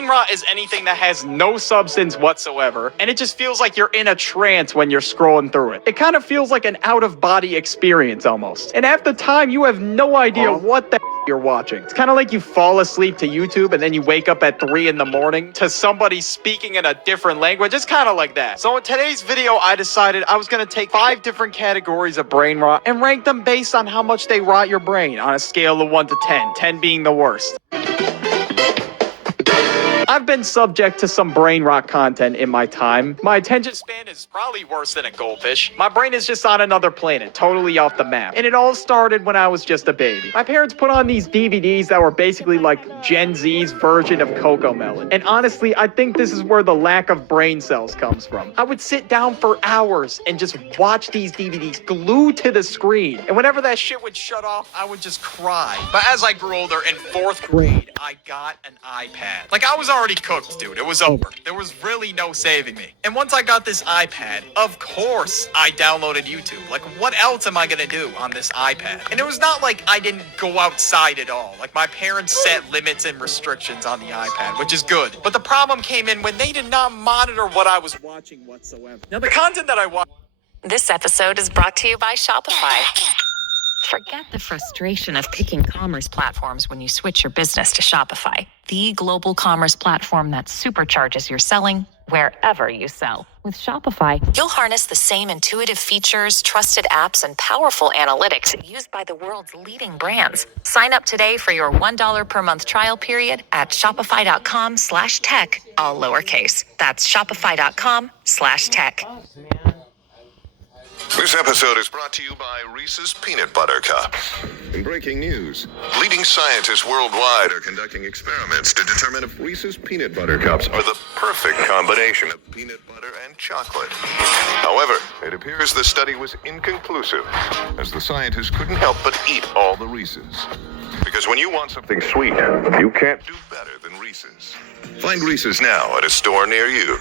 Brain rot is anything that has no substance whatsoever, and it just feels like you're in a trance when you're scrolling through it. It kind of feels like an out-of-body experience almost. And half the time, you have no idea what the you're watching. It's kind of like you fall asleep to YouTube and then you wake up at 3 in the morning to somebody speaking in a different language. It's kind of like that. So in today's video, I decided I was going to take 5 different categories of brain rot and rank them based on how much they rot your brain on a scale of 1 to 10, 10 being the worst. I've been subject to some brain rot content in my time. My attention span is probably worse than a goldfish. My brain is just on another planet, totally off the map. And it all started when I was just a baby. My parents put on these DVDs that were basically like Gen Z's version of Cocomelon. And honestly, I think this is where the lack of brain cells comes from. I would sit down for hours and just watch these DVDs glued to the screen. And whenever that shit would shut off, I would just cry. But as I grew older, in 4th grade, I got an iPad. Like, I was already cooked, dude. It was over. There was really no saving me. And once I got this iPad, of course I downloaded YouTube. Like, what else am I gonna do on this iPad? And it was not like I didn't go outside at all. Like, my parents set limits and restrictions on the iPad, which is good. But the problem came in when they did not monitor what I was watching whatsoever. Now, the content that I watched. This episode is brought to you by Shopify. Forget the frustration of picking commerce platforms when you switch your business to Shopify, the global commerce platform that supercharges your selling wherever you sell. With Shopify, you'll harness the same intuitive features, trusted apps, and powerful analytics used by the world's leading brands. Sign up today for your $1 per month trial period at shopify.com/tech, all lowercase. That's shopify.com/tech. This episode is brought to you by Reese's Peanut Butter Cups. In breaking news, leading scientists worldwide are conducting experiments to determine if Reese's Peanut Butter Cups are the perfect combination of peanut butter and chocolate. However, it appears the study was inconclusive, as the scientists couldn't help but eat all the Reese's. Because when you want something sweet, you can't do better than Reese's. Find Reese's now at a store near you.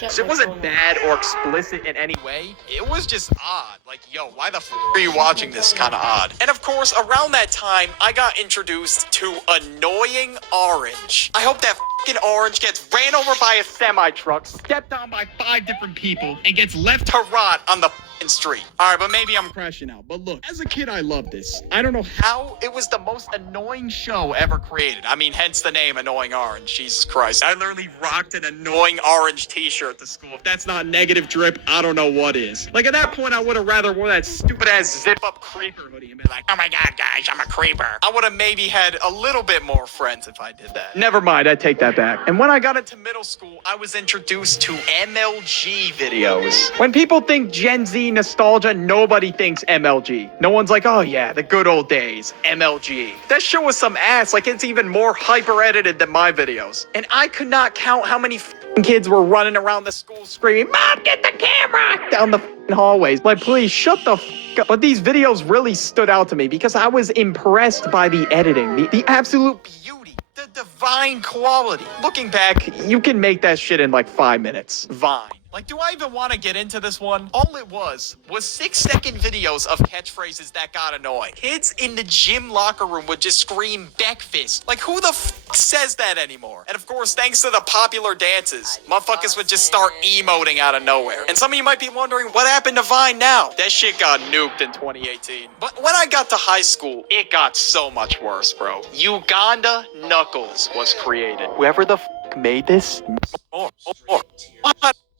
It wasn't bad or explicit in any way. It was just odd. Like, yo, why the f*** are you watching this? Kind of odd. And of course, around that time, I got introduced to Annoying Orange. I hope that f***ing orange gets ran over by a semi-truck, stepped on by 5 different people, and gets left to rot on the f***ing street. Alright, but maybe I'm crashing out. But look, as a kid, I loved this. I don't know how it was the most annoying show ever created. I mean, hence the name Annoying Orange. Jesus Christ. I literally rocked an Annoying Orange t-shirt to school. If that's not negative drip, I don't know what is. Like, at that point, I would have rather worn that stupid-ass zip-up creeper hoodie and been like, oh my god, guys, I'm a creeper. I would have maybe had a little bit more friends if I did that. Never mind, I take that back. And when I got into middle school, I was introduced to MLG videos. When people think Gen Z nostalgia, nobody thinks MLG. No one's like, oh yeah, the good old days, MLG. That show was some ass, like it's even more hyper-edited than my videos. And I could not count how many kids were running around the school screaming, Mom, get the camera! Down the hallways. Like, please, shut the up. But these videos really stood out to me because I was impressed by the editing, the absolute beauty, the divine quality. Looking back, you can make that shit in like 5 minutes. Vine. Like, do I even want to get into this one? All it was 6-second videos of catchphrases that got annoying. Kids in the gym locker room would just scream "Beckfist." Like, who the f*** says that anymore? And of course, thanks to the popular dances, motherfuckers would just start emoting out of nowhere. And some of you might be wondering, what happened to Vine now? That shit got nuked in 2018. But when I got to high school, it got so much worse, bro. Uganda Knuckles was created. Whoever the f*** made this, what?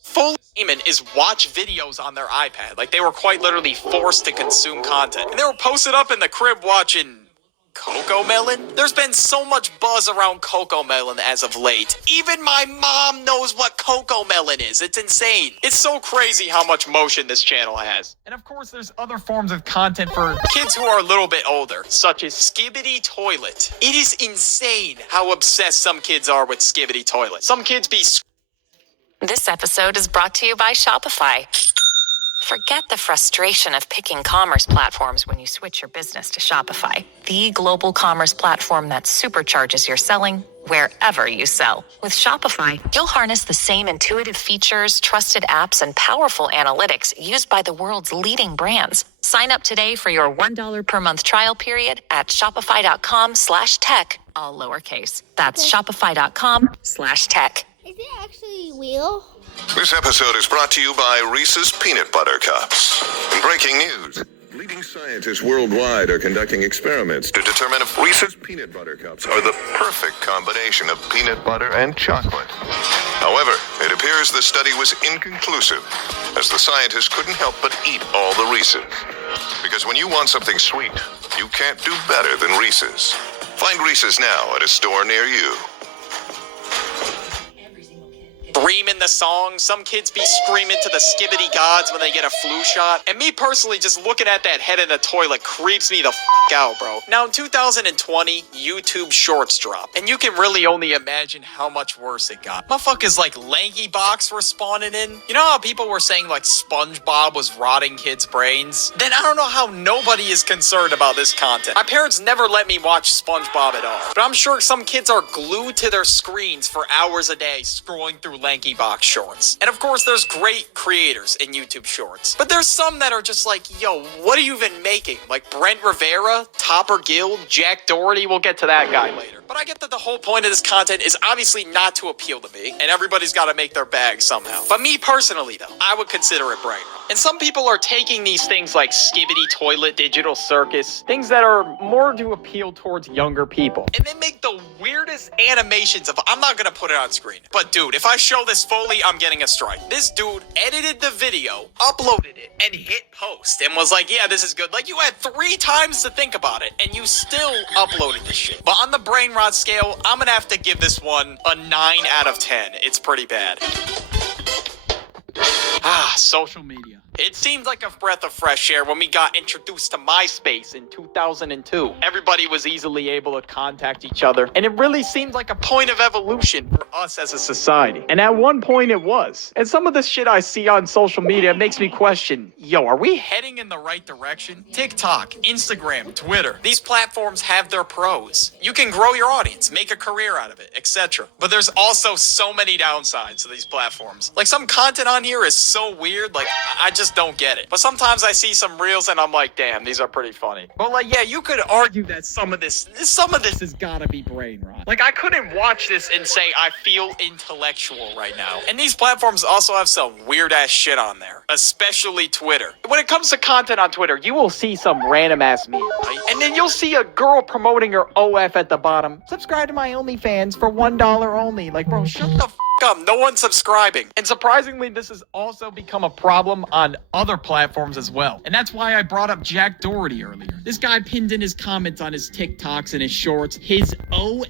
Full payment is watch videos on their iPad. Like, they were quite literally forced to consume content. And they were posted up in the crib watching Cocomelon? There's been so much buzz around Cocomelon as of late. Even my mom knows what Cocomelon is. It's insane. It's so crazy how much motion this channel has. And of course, there's other forms of content for kids who are a little bit older, such as Skibbity Toilet. It is insane how obsessed some kids are with Skibbity Toilet. Some kids be This episode is brought to you by Shopify. Forget the frustration of picking commerce platforms when you switch your business to Shopify, the global commerce platform that supercharges your selling wherever you sell. With Shopify, you'll harness the same intuitive features, trusted apps, and powerful analytics used by the world's leading brands. Sign up today for your $1 per month trial period at shopify.com/tech, all lowercase. That's shopify.com/tech. Is it actually real? This episode is brought to you by Reese's Peanut Butter Cups. In breaking news, leading scientists worldwide are conducting experiments to determine if Reese's Peanut Butter Cups are the perfect combination of peanut butter and chocolate. However, it appears the study was inconclusive, as the scientists couldn't help but eat all the Reese's. Because when you want something sweet, you can't do better than Reese's. Find Reese's now at a store near you. Screaming the song, some kids be screaming to the skibbity gods when they get a flu shot, and me personally, just looking at that head in the toilet creeps me the f*** out, bro. Now in 2020, YouTube Shorts dropped, and you can really only imagine how much worse it got. Motherfuckers like Lanky Box were spawning in. You know how people were saying like SpongeBob was rotting kids' brains? Then I don't know how nobody is concerned about this content. My parents never let me watch SpongeBob at all, but I'm sure some kids are glued to their screens for hours a day scrolling through Lanky Box Shorts. And of course, there's great creators in YouTube Shorts, but there's some that are just like, yo, what are you even making? Like Brent Rivera, Topper Guild, Jack Doherty. We'll get to that guy later. But I get that the whole point of this content is obviously not to appeal to me, and everybody's got to make their bag somehow. But me personally, though, I would consider it brainrot. And some people are taking these things like Skibbity Toilet, Digital Circus, things that are more to appeal towards younger people, and they make the weirdest animations of, I'm not gonna put it on screen, but dude, if I show this fully, I'm getting a strike. This dude edited the video, uploaded it, and hit post, and was like, yeah, this is good. Like, you had 3 times to think about it, and you still uploaded this shit. But on the brainrot scale, I'm gonna have to give this one a 9 out of 10. It's pretty bad. Social media. It seemed like a breath of fresh air when we got introduced to MySpace in 2002. Everybody was easily able to contact each other, and it really seemed like a point of evolution for us as a society. And at one point it was. And some of the shit I see on social media makes me question, yo, are we heading in the right direction? TikTok, Instagram, Twitter. These platforms have their pros. You can grow your audience, make a career out of it, etc. But there's also so many downsides to these platforms. Like, some content on here is so weird, like, I just don't get it. But sometimes I see some reels and I'm like, damn, these are pretty funny. But like, yeah, you could argue that some of this has gotta be brain rot. Like, I couldn't watch this and say I feel intellectual right now. And these platforms also have some weird ass shit on there, especially Twitter. When it comes to content on Twitter, you will see some random ass meme, right? And then you'll see a girl promoting her OF at the bottom. Subscribe to my OnlyFans for $1 only. Like, bro, shut the f up. No one's subscribing. And surprisingly, this has also become a problem on other platforms as well. And that's why I brought up Jack Doherty earlier. This guy pinned in his comments on his TikToks and his shorts his OF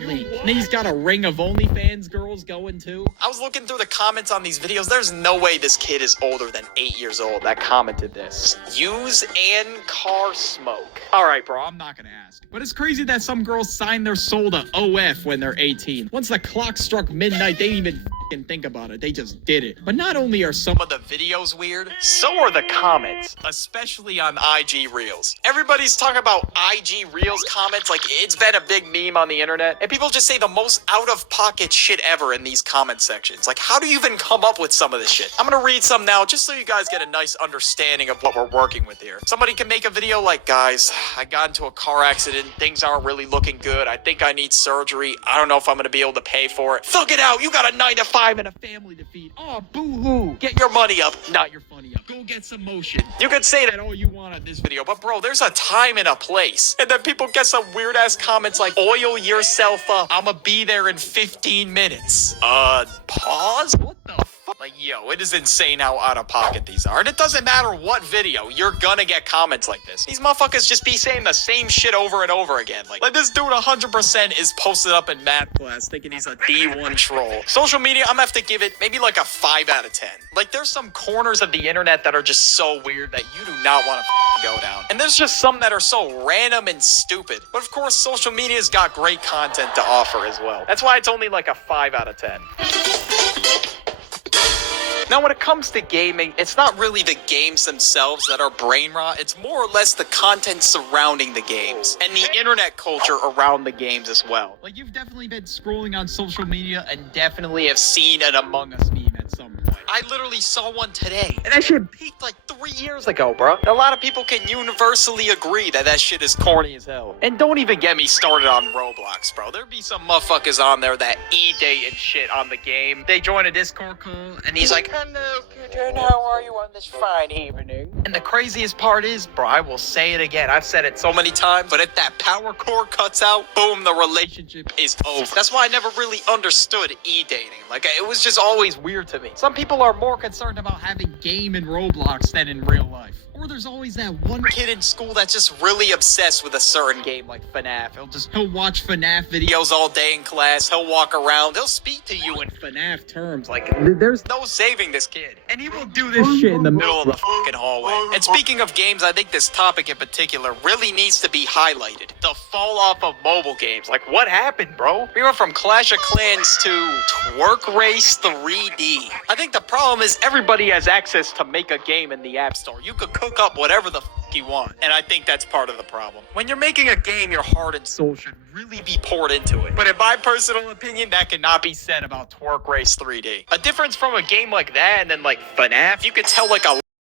link. And he's got a ring of OnlyFans girls going too. I was looking through the comments on these videos. There's no way this kid is older than 8 years old that commented this. Use and car smoke. All right, bro, I'm not gonna ask. But it's crazy that some girls sign their soul to OF when they're 18. Once the clock struck midnight, they didn't even f***ing think about it. They just did it. But not only are some of the videos weird, so are the comments, especially on IG Reels. Everybody's talking about IG Reels comments like it's been a big meme on the internet, and people just say the most out-of-pocket shit ever in these comment sections. Like, how do you even come up with some of this shit? I'm gonna read some now just so you guys get a nice understanding of what we're working with here. Somebody can make a video like, guys, I got into a car accident, things aren't really looking good, I think I need surgery, I don't know if I'm gonna be able to pay for it. Thug it out, you got a 9 to 5 and a family to feed. Oh, boo-hoo. Get your money up, not your funny up. Go get some motion. You could say that all you want on this video, but bro, there's a time and a place. And then people get some weird ass comments like, oil yourself up, I'ma be there in 15 minutes. Pause? What the fuck? Like, yo, it is insane how out of pocket these are. And it doesn't matter what video, you're gonna get comments like this. These motherfuckers just be saying the same shit over and over again. Like this dude 100% is posted up in math class thinking he's a D1 troll. Social media, I'm gonna have to give it maybe like a 5 out of 10. Like, there's some corners of the internet that are just so weird that you do not want to go down. And there's just some that are so random and stupid. But of course, social media's got great content to offer as well. That's why it's only like a 5 out of 10. Now, when it comes to gaming, it's not really the games themselves that are brain rot. It's more or less the content surrounding the games and the internet culture around the games as well. Like, you've definitely been scrolling on social media and definitely have seen an Among Us meme at some point. I literally saw one today, and that shit peaked like 3 years ago, bro. And a lot of people can universally agree that that shit is corny as hell. And don't even get me started on Roblox, bro. There be some motherfuckers on there that e-date and shit on the game. They join a Discord call, and he's like, "Hello, kitten, how are you on this fine evening?" And the craziest part is, bro, I will say it again. I've said it so many times, but if that power cord cuts out, boom, the relationship is over. That's why I never really understood e-dating. Like, it was just always weird to me. Some people are more concerned about having game in Roblox than in real life. Or there's always that one kid in school that's just really obsessed with a certain game like FNAF. He'll watch FNAF videos all day in class. He'll walk around. He'll speak to you in FNAF terms. Like, there's no saving this kid. And he will do this shit in the middle of the fucking hallway. And speaking of games, I think this topic in particular really needs to be highlighted. The fall off of mobile games. Like, what happened, bro? We went from Clash of Clans to Twerk Race 3D. I think the problem is everybody has access to make a game in the App Store. You could cook up whatever the fuck you want. And I think that's part of the problem. When you're making a game, your heart and soul should really be poured into it. But in my personal opinion, that cannot be said about Twerk Race 3D. A difference from a game like that and then like FNAF, you could tell like a